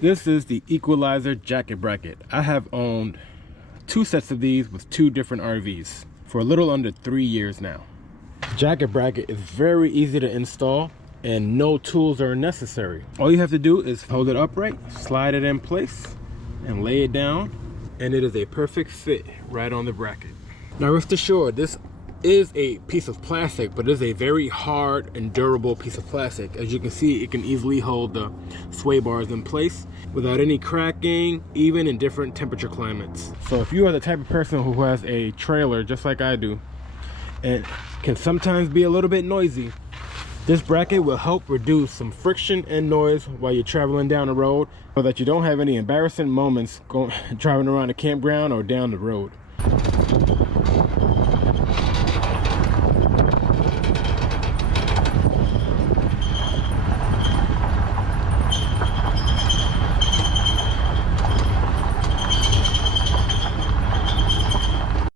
This is the Equalizer jacket bracket. I have owned 2 sets of these with 2 different RVs for a little under 3 years now. Jacket bracket is very easy to install and no tools are necessary. All you have to do is hold it upright, slide it in place, and lay it down, and it is a perfect fit right on the bracket. Now rest assured, this is a piece of plastic, but it is a very hard and durable piece of plastic. As you can see, it can easily hold the sway bars in place without any cracking, even in different temperature climates. So if you are the type of person who has a trailer just like I do and can sometimes be a little bit noisy, this bracket will help reduce some friction and noise while you're traveling down the road, so that you don't have any embarrassing moments driving around the campground or down the road.